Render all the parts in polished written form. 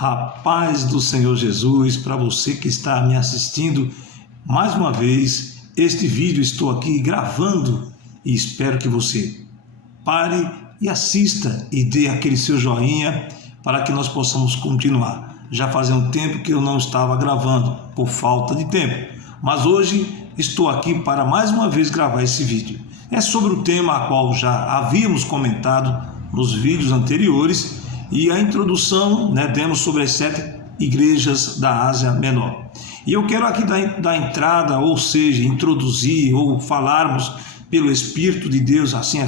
A paz do Senhor Jesus para você que está me assistindo. Mais uma vez, este vídeo estou aqui gravando e espero que você pare e assista e dê aquele seu joinha para que nós possamos continuar. Já fazia um tempo que eu não estava gravando por falta de tempo, mas hoje estou aqui para mais uma vez gravar esse vídeo. É sobre o tema a qual já havíamos comentado nos vídeos anteriores e a introdução, demos sobre as 7 igrejas da Ásia Menor. E eu quero aqui dar entrada, ou seja, introduzir ou falarmos pelo Espírito de Deus, assim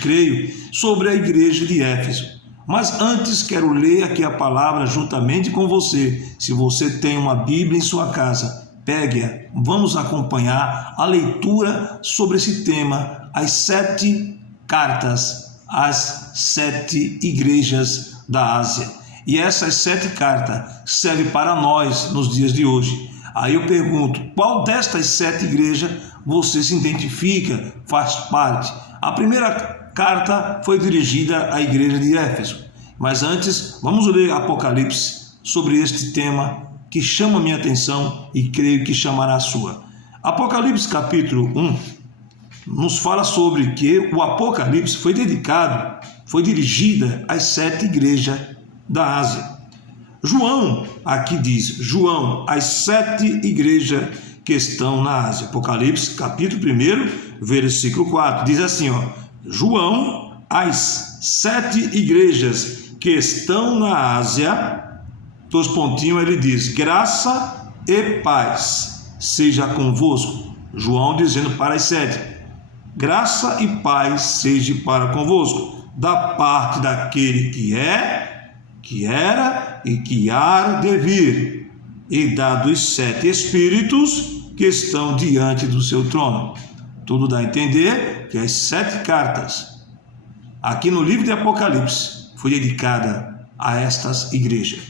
creio, sobre a igreja de Éfeso. Mas antes quero ler aqui a palavra juntamente com você. Se você tem uma Bíblia em sua casa, pegue-a. Vamos acompanhar a leitura sobre esse tema, as 7 cartas, as 7 igrejas da Ásia. E essas 7 cartas servem para nós nos dias de hoje. Aí eu pergunto, qual destas 7 igrejas você se identifica, faz parte? A primeira carta foi dirigida à igreja de Éfeso. Mas antes, vamos ler Apocalipse sobre este tema que chama a minha atenção e creio que chamará a sua. Apocalipse capítulo 1 nos fala sobre que o Apocalipse foi dirigida às 7 igrejas da Ásia. João, aqui diz, João, as 7 igrejas que estão na Ásia. Apocalipse capítulo 1, versículo 4, diz assim, João, as 7 igrejas que estão na Ásia, 2 pontinhos, ele diz, graça e paz seja convosco. João dizendo para as 7, graça e paz seja para convosco, da parte daquele que é, que era e que há de vir, e da dos 7 espíritos que estão diante do seu trono. Tudo dá a entender que as 7 cartas, aqui no livro de Apocalipse, foi dedicada a estas igrejas.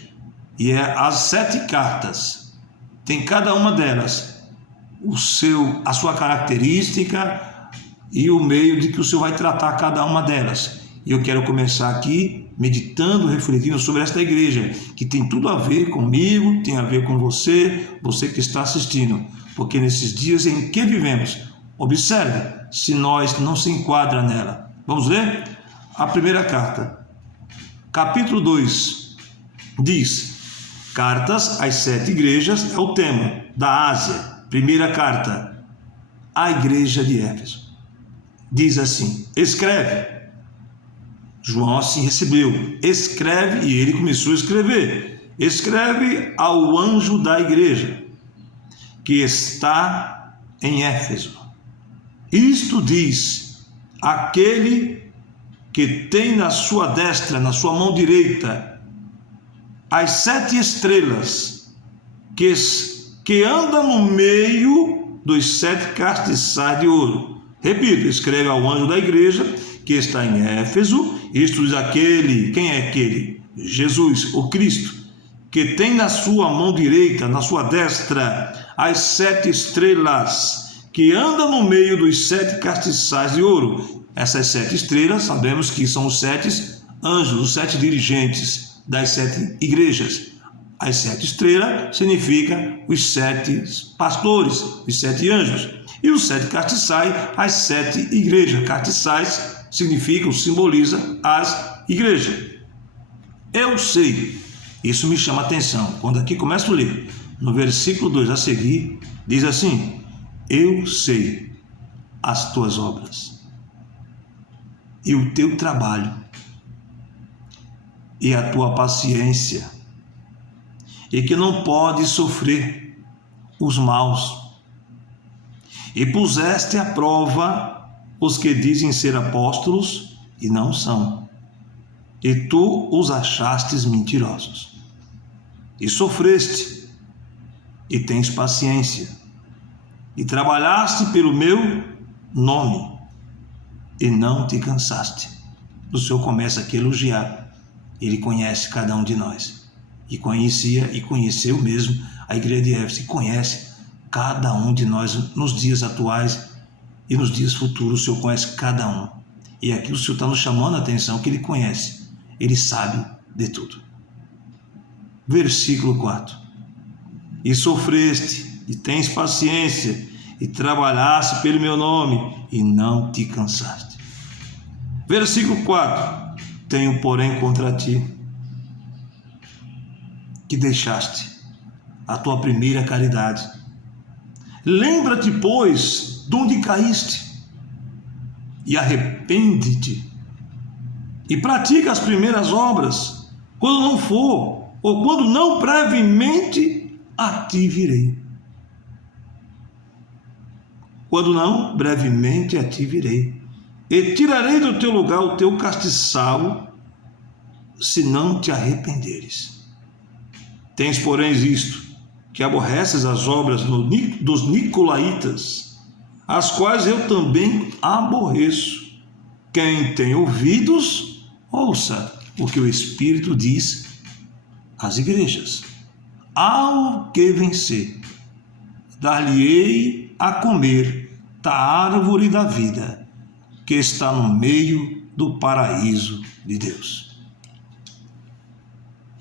E as 7 cartas, tem cada uma delas a sua característica e o meio de que o Senhor vai tratar cada uma delas. E eu quero começar aqui meditando, refletindo sobre esta igreja, que tem tudo a ver comigo, tem a ver com você que está assistindo, porque nesses dias em que vivemos, observe se nós não se enquadra nela. Vamos ler? A primeira carta, capítulo 2, diz, cartas às 7 igrejas, é o tema da Ásia. Primeira carta, à igreja de Éfeso. Diz assim, escreve. João assim recebeu, escreve, e ele começou a escrever. Escreve ao anjo da igreja que está em Éfeso. Isto diz aquele que tem na sua destra, na sua mão direita, as 7 estrelas, que anda no meio dos 7 castiçais de ouro. Repito, escreve ao anjo da igreja que está em Éfeso, isto diz aquele, quem é aquele? Jesus, o Cristo, que tem na sua mão direita, na sua destra, as 7 estrelas, que anda no meio dos 7 castiçais de ouro. Essas 7 estrelas, sabemos que são os 7 anjos, os 7 dirigentes das 7 igrejas. As 7 estrelas significa os 7 pastores, os 7 anjos. E os 7 castiçais, as 7 igrejas. Castiçais significa, simboliza as igrejas. Eu sei, isso me chama a atenção. Quando aqui começo a ler, no versículo 2 a seguir, diz assim, eu sei as tuas obras e o teu trabalho e a tua paciência, e que não podes sofrer os maus, e puseste à prova os que dizem ser apóstolos e não são, e tu os achastes mentirosos, e sofreste, e tens paciência, e trabalhaste pelo meu nome, e não te cansaste. O Senhor começa aqui a elogiar. Ele conhece cada um de nós, e conhecia e conheceu mesmo a igreja de Éfeso, e conhece cada um de nós nos dias atuais e nos dias futuros. O Senhor conhece cada um. E aqui o Senhor está nos chamando a atenção que Ele conhece. Ele sabe de tudo. Versículo 4. E sofreste, e tens paciência, e trabalhaste pelo meu nome, e não te cansaste. Versículo 4. Tenho, porém, contra ti, que deixaste a tua primeira caridade. Lembra-te, pois, de onde caíste, e arrepende-te, e pratica as primeiras obras, quando não for, ou quando não brevemente a ti virei. Quando não, brevemente a ti virei, e tirarei do teu lugar o teu castiçal, se não te arrependeres. Tens, porém, isto, que aborreces as obras dos nicolaítas, as quais eu também aborreço. Quem tem ouvidos, ouça o que o Espírito diz às igrejas. Ao que vencer, dar-lhe-ei a comer da árvore da vida, que está no meio do paraíso de Deus.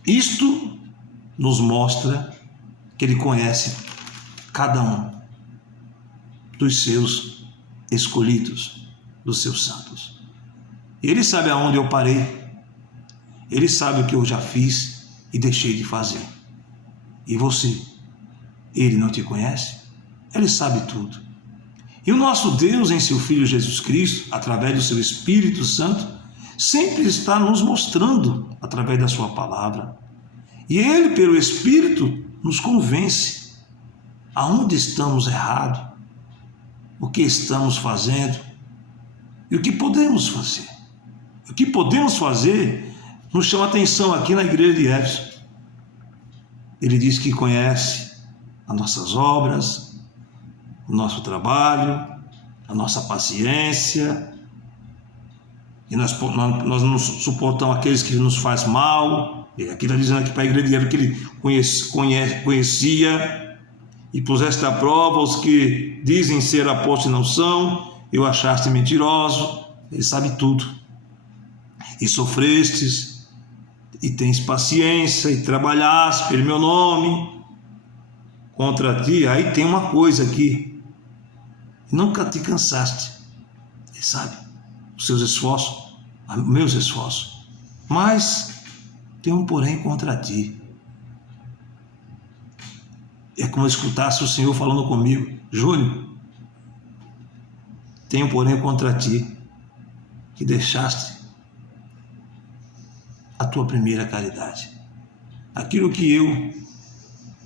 Isto nos mostra que Ele conhece cada um dos seus escolhidos, dos seus santos. Ele sabe aonde eu parei, Ele sabe o que eu já fiz e deixei de fazer. E você, Ele não te conhece? Ele sabe tudo. E o nosso Deus, em seu Filho Jesus Cristo, através do seu Espírito Santo, sempre está nos mostrando, através da sua palavra. E Ele, pelo Espírito, nos convence aonde estamos errados, o que estamos fazendo e o que podemos fazer. O que podemos fazer nos chama atenção aqui na igreja de Éfeso. Ele diz que conhece as nossas obras, o nosso trabalho, a nossa paciência, e nós não suportamos aqueles que nos faz mal. E aqui está dizendo aqui para a igreja que ele conhecia, e puseste à prova os que dizem ser apóstolos e não são, eu achaste mentiroso. Ele sabe tudo. E sofrestes, e tens paciência, e trabalhaste pelo meu nome. Contra ti, aí tem uma coisa aqui, nunca te cansaste. Ele sabe os seus esforços, meus esforços, mas tem um porém contra ti. É como eu escutasse o Senhor falando comigo: Júnior, tem um porém contra ti, que deixaste a tua primeira caridade. Aquilo que eu,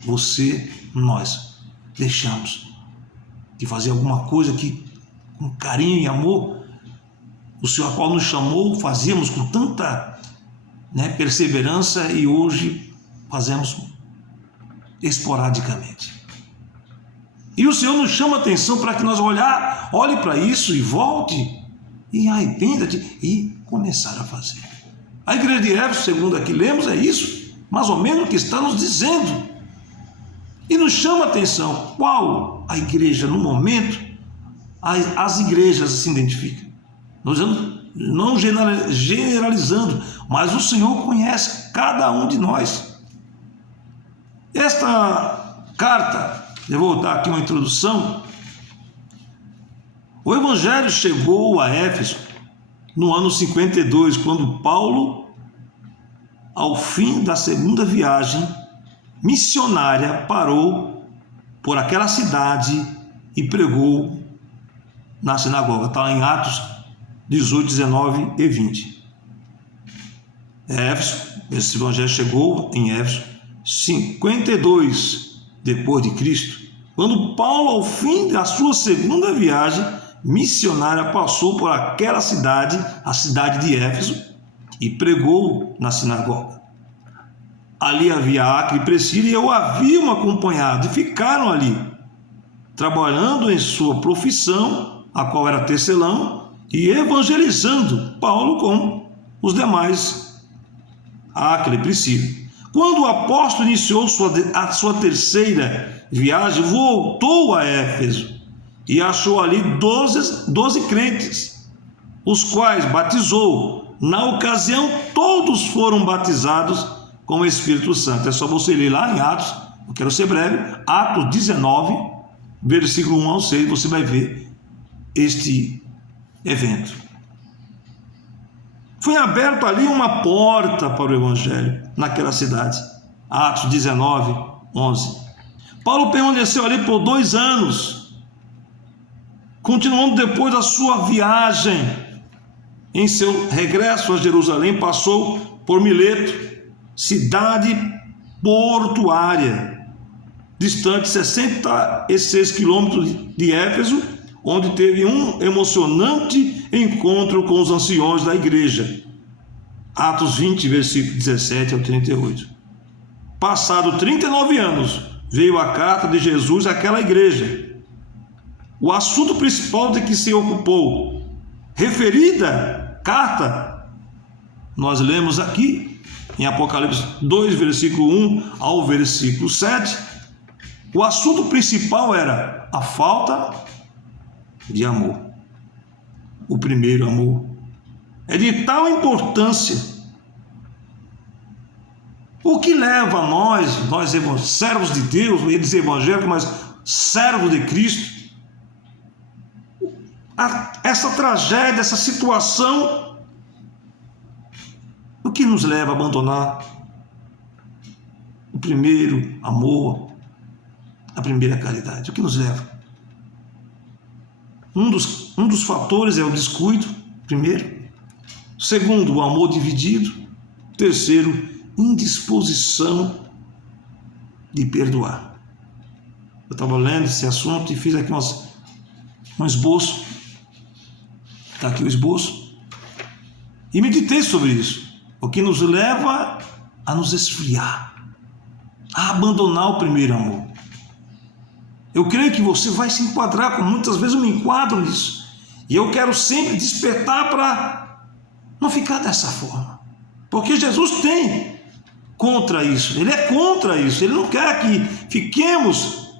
você, nós deixamos de fazer alguma coisa que, com carinho e amor, o Senhor a qual nos chamou, fazíamos com tanta perseverança, e hoje fazemos esporadicamente. E o Senhor nos chama a atenção para que nós olhe para isso e volte, e arrependa-te e começar a fazer. A igreja de Éfeso, segundo aqui lemos, é isso, mais ou menos o que está nos dizendo. E nos chama a atenção qual a igreja, no momento, as igrejas se identificam. Não generalizando, mas o Senhor conhece cada um de nós. Esta carta, eu vou voltar aqui uma introdução. O Evangelho chegou a Éfeso no ano 52, quando Paulo, ao fim da segunda viagem missionária, parou por aquela cidade e pregou na sinagoga. Está em Atos 18, 19 e 20. Éfeso, esse evangelho chegou em Éfeso 52 depois de Cristo, quando Paulo, ao fim da sua segunda viagem missionária, passou por aquela cidade, a cidade de Éfeso, e pregou na sinagoga. Ali havia Acre e Priscila, e eu haviam acompanhado, e ficaram ali, trabalhando em sua profissão, a qual era tecelão, e evangelizando Paulo com os demais, Acre e Priscila. Quando o apóstolo iniciou a sua terceira viagem, voltou a Éfeso e achou ali 12 crentes, os quais batizou. Na ocasião, todos foram batizados com o Espírito Santo. É só você ler lá em Atos, eu quero ser breve, Atos 19, versículo 1 ao 6, você vai ver este evento. Foi aberta ali uma porta para o Evangelho naquela cidade. Atos 19, 11. Paulo permaneceu ali por 2 anos, continuando depois da sua viagem. Em seu regresso a Jerusalém, passou por Mileto, cidade portuária, distante 66 quilômetros de Éfeso, onde teve um emocionante encontro com os anciões da igreja. Atos 20, versículo 17 ao 38. Passado 39 anos, veio a carta de Jesus àquela igreja. O assunto principal de que se ocupou, referida carta, nós lemos aqui em Apocalipse 2, versículo 1 ao versículo 7. O assunto principal era a falta de amor. O primeiro amor é de tal importância. O que leva a nós servos de Deus, eles evangélicos, mas servos de Cristo, essa tragédia, essa situação, o que nos leva a abandonar o primeiro amor, a primeira caridade? O que nos leva? Um dos fatores é o descuido, primeiro. Segundo, o amor dividido. Terceiro, indisposição de perdoar. Eu estava lendo esse assunto e fiz aqui um esboço. Está aqui o esboço. E meditei sobre isso. O que nos leva a nos esfriar, a abandonar o primeiro amor. Eu creio que você vai se enquadrar, como muitas vezes eu me enquadro nisso. E eu quero sempre despertar para não ficar dessa forma. Porque Jesus tem contra isso. Ele é contra isso. Ele não quer que fiquemos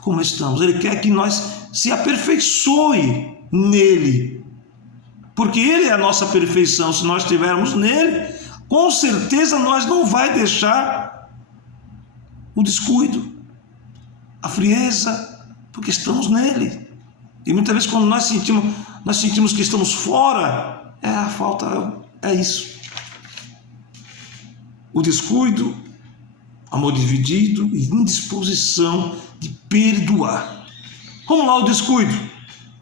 como estamos. Ele quer que nós se aperfeiçoe nele. Porque ele é a nossa perfeição. Se nós estivermos nele, com certeza nós não vai deixar o descuido, a frieza, porque estamos nele. E muitas vezes quando nós sentimos que estamos fora, a falta é isso. O descuido, amor dividido e indisposição de perdoar. Vamos lá, o descuido.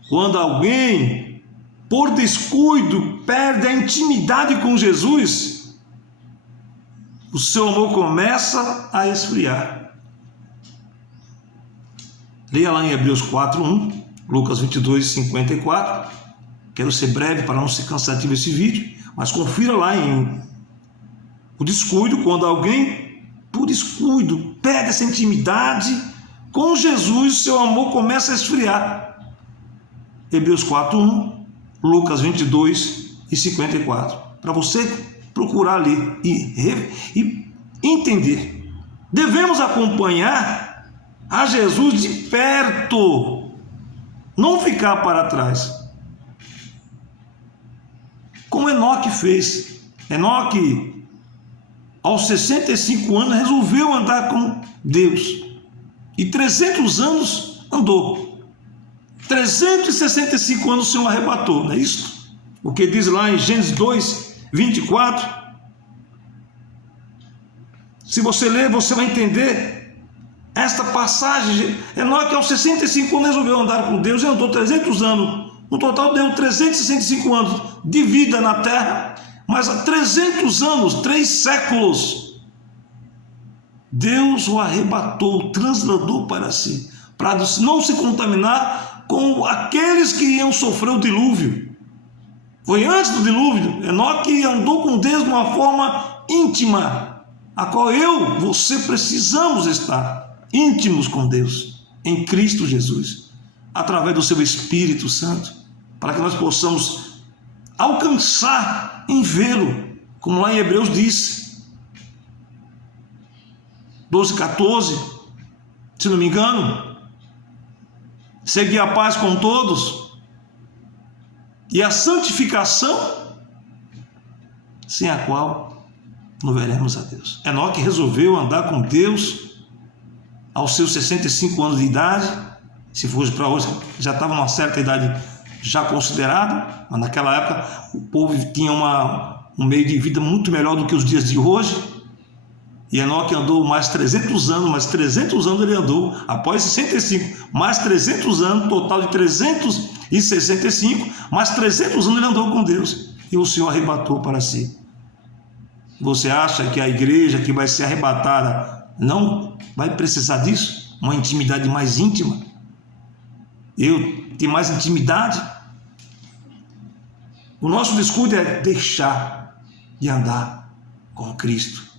Quando alguém, por descuido, perde a intimidade com Jesus, o seu amor começa a esfriar. Leia lá em Hebreus 4:1, Lucas 22:54. Quero ser breve para não ser cansativo esse vídeo, mas confira lá em o descuido, quando alguém, por descuido, perde essa intimidade com Jesus, seu amor começa a esfriar. Hebreus 4:1, Lucas 22:54. Para você procurar ler e entender. Devemos acompanhar a Jesus de perto, não ficar para trás, como Enoque fez. Enoque, aos 65 anos, resolveu andar com Deus, e 300 anos andou. 365 anos o Senhor arrebatou, não é isso? O que diz lá em Gênesis 2:24. Se você ler, você vai entender esta passagem. Enoque aos 65 anos resolveu andar com Deus e andou 300 anos. No total deu 365 anos de vida na terra, mas há 300 anos, 3 séculos, Deus o arrebatou, transladou para si, para não se contaminar com aqueles que iam sofrer o dilúvio. Foi antes do dilúvio. Enoque andou com Deus de uma forma íntima, a qual você precisamos estar íntimos com Deus, em Cristo Jesus, através do seu Espírito Santo, para que nós possamos alcançar em vê-lo, como lá em Hebreus diz, 12:14, se não me engano, seguir a paz com todos e a santificação, sem a qual não veremos a Deus. Enoque resolveu andar com Deus aos seus 65 anos de idade. Se fosse para hoje, já estava numa certa idade já considerada, mas naquela época o povo tinha um meio de vida muito melhor do que os dias de hoje. E Enoque andou mais 300 anos, mais 300 anos ele andou, após 65, mais 300 anos, total de 365, mais 300 anos ele andou com Deus, e o Senhor arrebatou para si. Você acha que a igreja que vai ser arrebatada não vai precisar disso? Uma intimidade mais íntima? Eu tenho mais intimidade? O nosso descuido é deixar de andar com Cristo.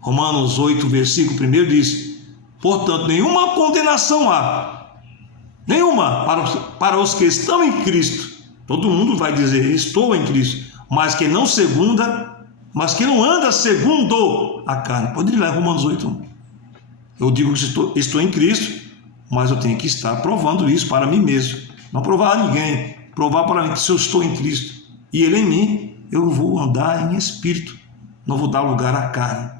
Romanos 8, versículo 1 diz: portanto, nenhuma condenação há, nenhuma para os que estão em Cristo. Todo mundo vai dizer: estou em Cristo, mas que não anda segundo a carne. Pode ir lá, Romanos 8, 1. Eu digo que estou em Cristo, mas eu tenho que estar provando isso para mim mesmo, não provar a ninguém, provar para mim que se eu estou em Cristo e Ele em mim, eu vou andar em espírito, não vou dar lugar à carne.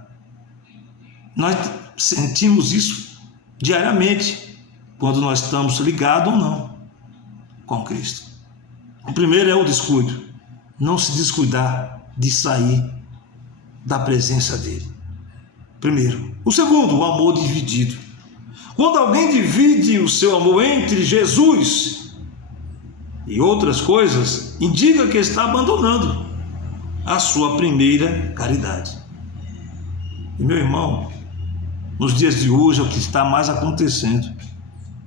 Nós sentimos isso diariamente, quando nós estamos ligados ou não com Cristo. O primeiro é o descuido, não se descuidar de sair da presença dele. Primeiro. O segundo, o amor dividido. Quando alguém divide o seu amor entre Jesus e outras coisas, indica que está abandonando a sua primeira caridade. E meu irmão, nos dias de hoje é o que está mais acontecendo.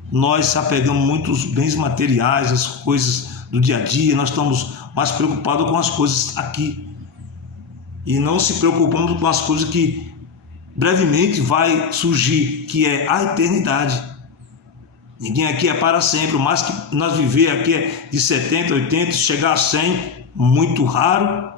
Nós se apegamos muito aos bens materiais, às coisas do dia a dia, nós estamos mais preocupados com as coisas aqui e não se preocupamos com as coisas que brevemente vai surgir, que é a eternidade. Ninguém aqui é para sempre, o mais que nós viver aqui é de 70, 80, chegar a 100, muito raro,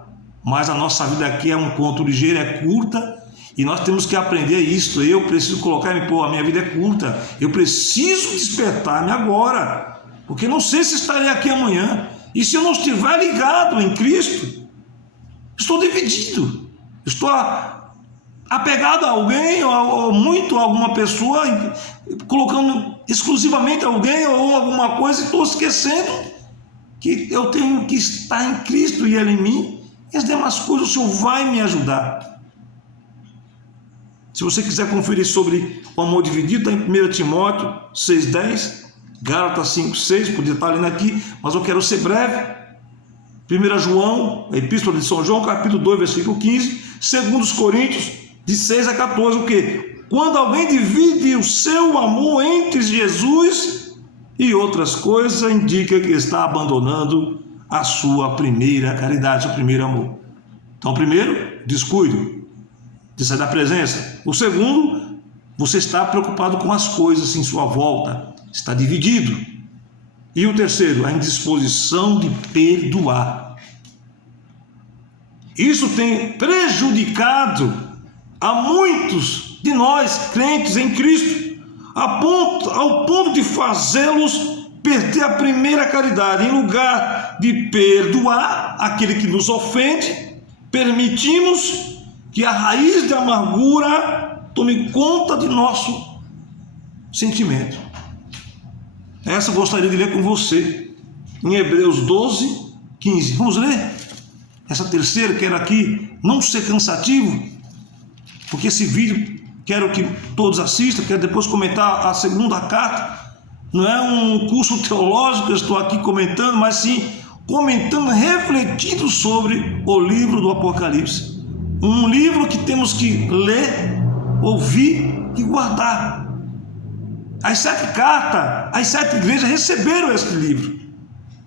mas a nossa vida aqui é um conto ligeiro, é curta. E nós temos que aprender isso. Eu preciso colocar-me, a minha vida é curta. Eu preciso despertar-me agora, porque não sei se estarei aqui amanhã. E se eu não estiver ligado em Cristo, estou dividido. Estou apegado a alguém, ou muito a alguma pessoa, colocando exclusivamente alguém ou alguma coisa, e estou esquecendo que eu tenho que estar em Cristo e Ele em mim. E as demais coisas o Senhor vai me ajudar. Se você quiser conferir sobre o amor dividido, está em 1 Timóteo 6,10, Gálatas 5,6, podia estar lendo aqui, mas eu quero ser breve. 1 João, a Epístola de São João, capítulo 2, versículo 15, 2 Coríntios, de 6 a 14, o quê? Quando alguém divide o seu amor entre Jesus e outras coisas, indica que está abandonando a sua primeira caridade, o primeiro amor. Então, primeiro, descuido de sair da presença. O segundo, você está preocupado com as coisas em sua volta, está dividido. E o terceiro, a indisposição de perdoar. Isso tem prejudicado a muitos de nós, crentes em Cristo, ao ponto de fazê-los perder a primeira caridade. Em lugar de perdoar aquele que nos ofende, permitimos que a raiz de amargura tome conta de nosso sentimento. Essa eu gostaria de ler com você, em Hebreus 12, 15. Vamos ler? Essa terceira, quero aqui não ser cansativo, porque esse vídeo quero que todos assistam, quero depois comentar a segunda carta. Não é um curso teológico, eu estou aqui comentando, mas sim comentando, refletindo sobre o livro do Apocalipse. Um livro que temos que ler, ouvir e guardar. As 7 cartas, as 7 igrejas receberam este livro,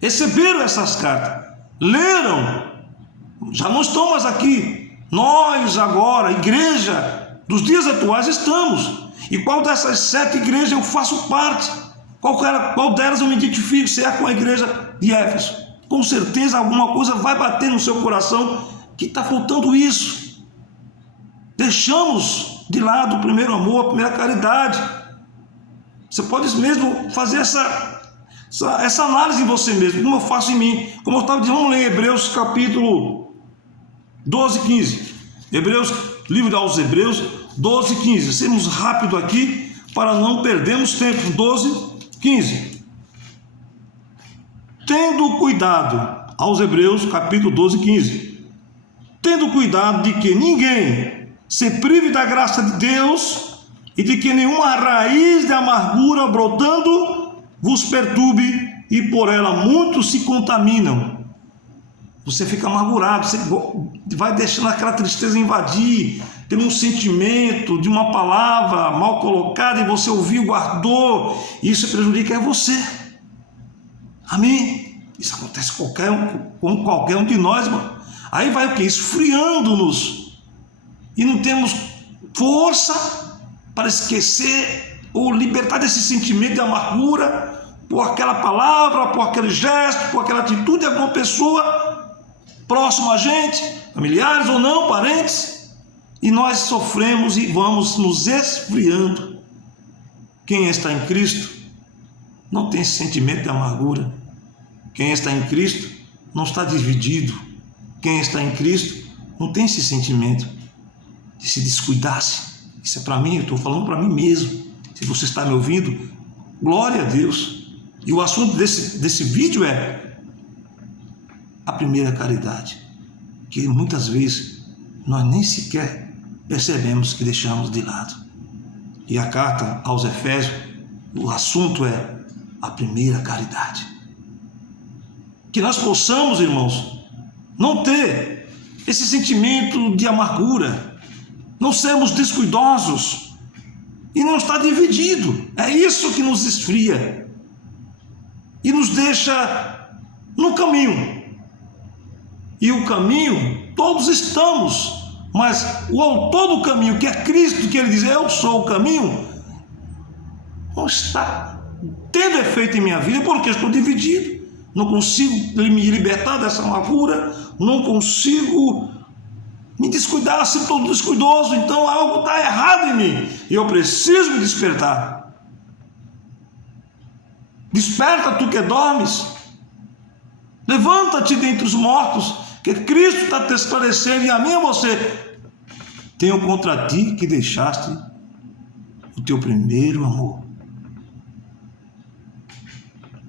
receberam essas cartas, leram, já não estão mais aqui. Nós agora, igreja dos dias atuais, estamos. E qual dessas 7 igrejas eu faço parte? Qual delas eu me identifico? Se é com a igreja de Éfeso? Com certeza alguma coisa vai bater no seu coração que está faltando isso. Deixamos de lado o primeiro amor, a primeira caridade. Você pode mesmo fazer essa análise em você mesmo, como eu faço em mim. Como eu estava dizendo, vamos ler Hebreus capítulo 12, 15. Hebreus Livro aos Hebreus 12, 15. Sermos rápido aqui para não perdermos tempo. 12, 15. Tendo cuidado, aos Hebreus capítulo 12, 15. Tendo cuidado de que ninguém se prive da graça de Deus e de que nenhuma raiz de amargura brotando vos perturbe e por ela muitos se contaminam. Você fica amargurado, você vai deixando aquela tristeza invadir, tem um sentimento de uma palavra mal colocada e você ouviu, guardou, e isso prejudica você. Amém? Isso acontece com qualquer um de nós, mano. Aí vai o que? Esfriando-nos. E não temos força para esquecer ou libertar desse sentimento de amargura por aquela palavra, por aquele gesto, por aquela atitude de alguma pessoa próxima a gente, familiares ou não, parentes, e nós sofremos e vamos nos esfriando. Quem está em Cristo não tem esse sentimento de amargura. Quem está em Cristo não está dividido. Quem está em Cristo não tem esse sentimento de se descuidar-se. Isso é para mim, eu estou falando para mim mesmo. Se você está me ouvindo, glória a Deus. E o assunto desse vídeo é a primeira caridade, que muitas vezes nós nem sequer percebemos que deixamos de lado. E a carta aos Efésios, o assunto é a primeira caridade. Que nós possamos, irmãos, não ter esse sentimento de amargura, não sermos descuidosos e não estar dividido. É isso que nos esfria e nos deixa no caminho. E o caminho, todos estamos, mas o autor do caminho, que é Cristo, que ele diz, eu sou o caminho, não está tendo efeito em minha vida, porque estou dividido, não consigo me libertar dessa amargura, não consigo me descuidar, sempre estou descuidoso, então algo está errado em mim, e eu preciso me despertar. Desperta, tu que dormes, levanta-te dentre os mortos, que Cristo está te esclarecendo, e a mim e a você, tenho contra ti que deixaste o teu primeiro amor.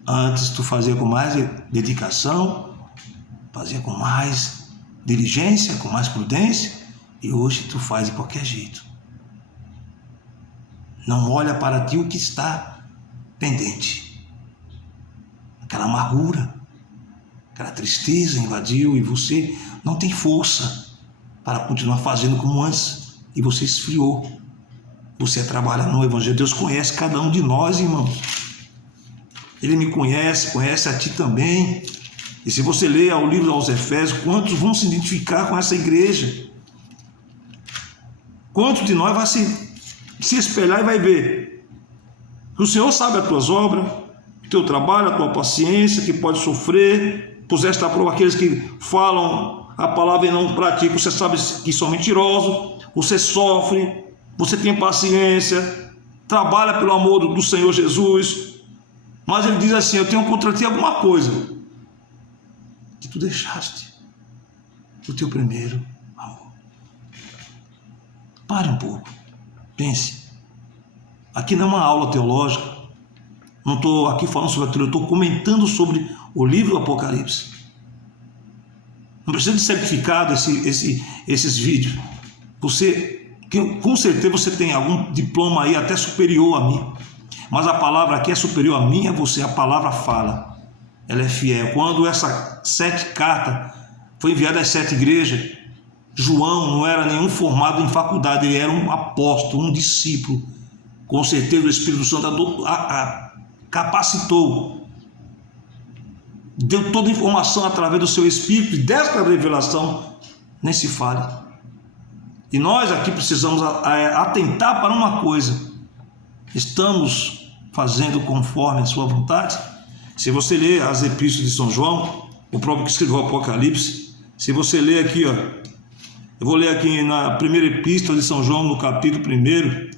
Antes tu fazia com mais dedicação, fazia com mais diligência, com mais prudência, e hoje tu faz de qualquer jeito. Não olha para ti o que está pendente. Aquela amargura, aquela tristeza invadiu e você não tem força para continuar fazendo como antes, e você esfriou. Você trabalha no Evangelho. Deus conhece cada um de nós, irmãos. Ele me conhece, conhece a ti também. E se você ler o livro aos Efésios, quantos vão se identificar com essa igreja? Quantos de nós vai se espelhar e vai ver? O Senhor sabe as tuas obras, o teu trabalho, a tua paciência, que pode sofrer, puseste à prova aqueles que falam a palavra e não praticam. Você sabe que são mentirosos, você sofre, você tem paciência, trabalha pelo amor do Senhor Jesus. Mas ele diz assim, eu tenho contra ti alguma coisa, que tu deixaste o teu primeiro amor. Pare um pouco, pense. Aqui não é uma aula teológica, não estou aqui falando sobre aquilo, eu estou comentando sobre o livro do Apocalipse. Não precisa de certificado esses vídeos. Você, com certeza você tem algum diploma aí até superior a mim. Mas a palavra aqui é superior a mim e a você. A palavra fala, ela é fiel. Quando essa 7 cartas foi enviada às 7 igrejas, João não era nenhum formado em faculdade, ele era um apóstolo, um discípulo. Com certeza o Espírito Santo capacitou, deu toda a informação através do seu Espírito, e desta revelação nem se fale. E nós aqui precisamos atentar para uma coisa: estamos fazendo conforme a sua vontade? Se você ler as epístolas de São João, o próprio que escreveu o Apocalipse, se você ler aqui, eu vou ler aqui na primeira epístola de São João, no capítulo 1,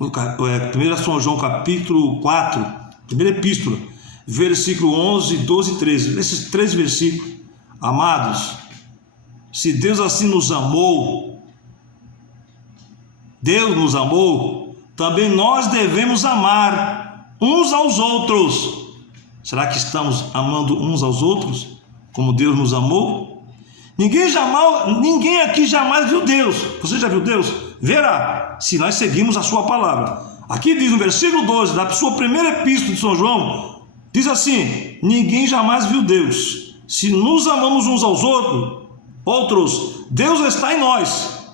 1 São João capítulo 4, primeira epístola, versículo 11, 12 e 13, esses 3 versículos, amados, Se Deus assim nos amou, também nós devemos amar uns aos outros. Será que estamos amando uns aos outros como Deus nos amou? Ninguém aqui jamais viu Deus. Você já viu Deus? Verá, se nós seguimos a sua palavra. Aqui diz no versículo 12 da sua primeira epístola de São João, diz assim: ninguém jamais viu Deus. Se nos amamos uns aos outros, Deus está em nós,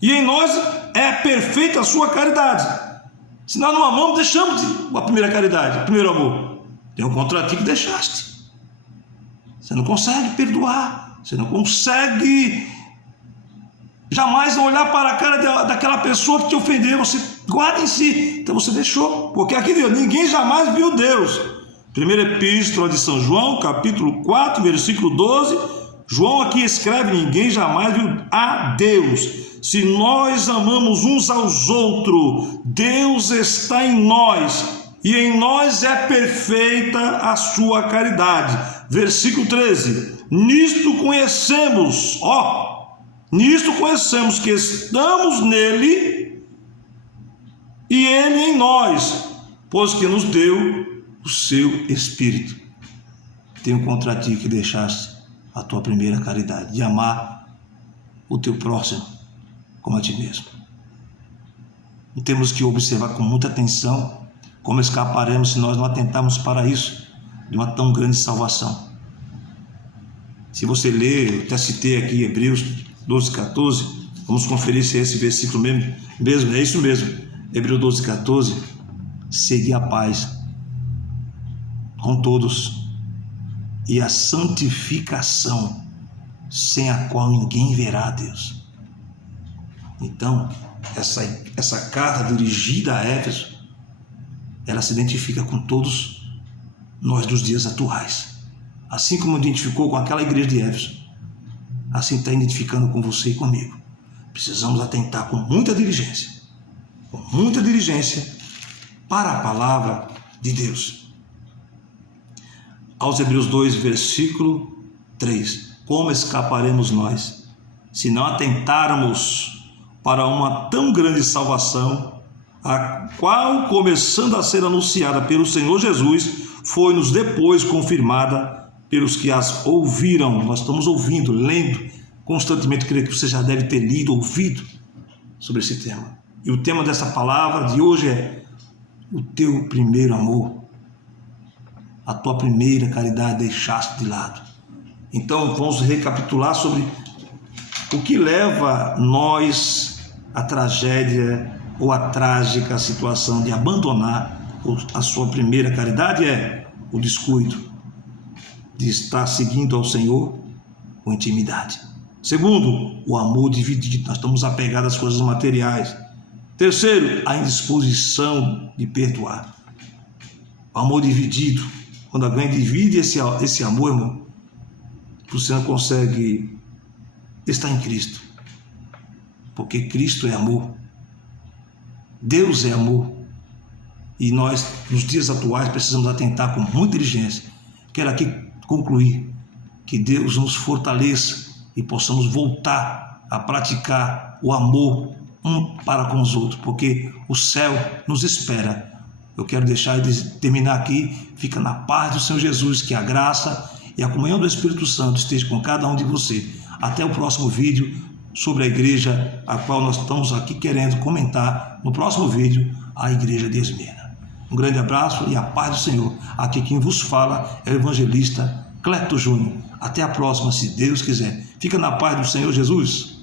e em nós é perfeita a sua caridade. Se nós não amamos, deixamos a primeira caridade, o primeiro amor. Tem um contra ti que deixaste. Você não consegue perdoar, você não consegue jamais olhar para a cara daquela pessoa que te ofendeu, você guarda em si. Então você deixou, porque aqui Deus, ninguém jamais viu Deus. Primeira epístola de São João, capítulo 4, versículo 12, João aqui escreve: ninguém jamais viu a Deus. Se nós amamos uns aos outros, Deus está em nós, e em nós é perfeita a sua caridade. Versículo 13: nisto conhecemos que estamos nele e ele em nós, pois que nos deu o seu Espírito. Tenho contra ti que deixaste a tua primeira caridade, de amar o teu próximo como a ti mesmo. E temos que observar com muita atenção como escaparemos se nós não atentarmos para isso, de uma tão grande salvação. Se você ler, eu até citei aqui Hebreus 12, 14, vamos conferir se é esse versículo mesmo, é isso mesmo, Hebreus 12, 14, segui a paz com todos e a santificação, sem a qual ninguém verá a Deus. Então, essa carta dirigida a Éfeso, ela se identifica com todos nós dos dias atuais. Assim como identificou com aquela igreja de Éfeso, assim está identificando com você e comigo. Precisamos atentar com muita diligência para a palavra de Deus. Aos Hebreus 2, versículo 3: como escaparemos nós se não atentarmos para uma tão grande salvação, a qual, começando a ser anunciada pelo Senhor Jesus, foi-nos depois confirmada pelos que as ouviram. Nós estamos ouvindo, lendo constantemente. Creio que você já deve ter lido, ouvido sobre esse tema. E o tema dessa palavra de hoje é o teu primeiro amor. A tua primeira caridade deixaste de lado. Então vamos recapitular sobre o que leva nós à tragédia ou à trágica situação de abandonar a sua primeira caridade. É o descuido de estar seguindo ao Senhor com intimidade. Segundo, o amor dividido. Nós estamos apegados às coisas materiais. Terceiro, a indisposição de perdoar. O amor dividido. Quando alguém divide esse amor, irmão, você não consegue estar em Cristo. Porque Cristo é amor. Deus é amor. E nós, nos dias atuais, precisamos atentar com muita diligência. Quero aqui concluir que Deus nos fortaleça e possamos voltar a praticar o amor um para com os outros, porque o céu nos espera. Eu quero terminar aqui. Fica na paz do Senhor Jesus, que a graça e a comunhão do Espírito Santo esteja com cada um de vocês. Até o próximo vídeo sobre a igreja, a qual nós estamos aqui querendo comentar no próximo vídeo, a igreja de Esmirna. Um grande abraço e a paz do Senhor. Aqui quem vos fala é o evangelista Cleto Júnior. Até a próxima, se Deus quiser. Fica na paz do Senhor Jesus.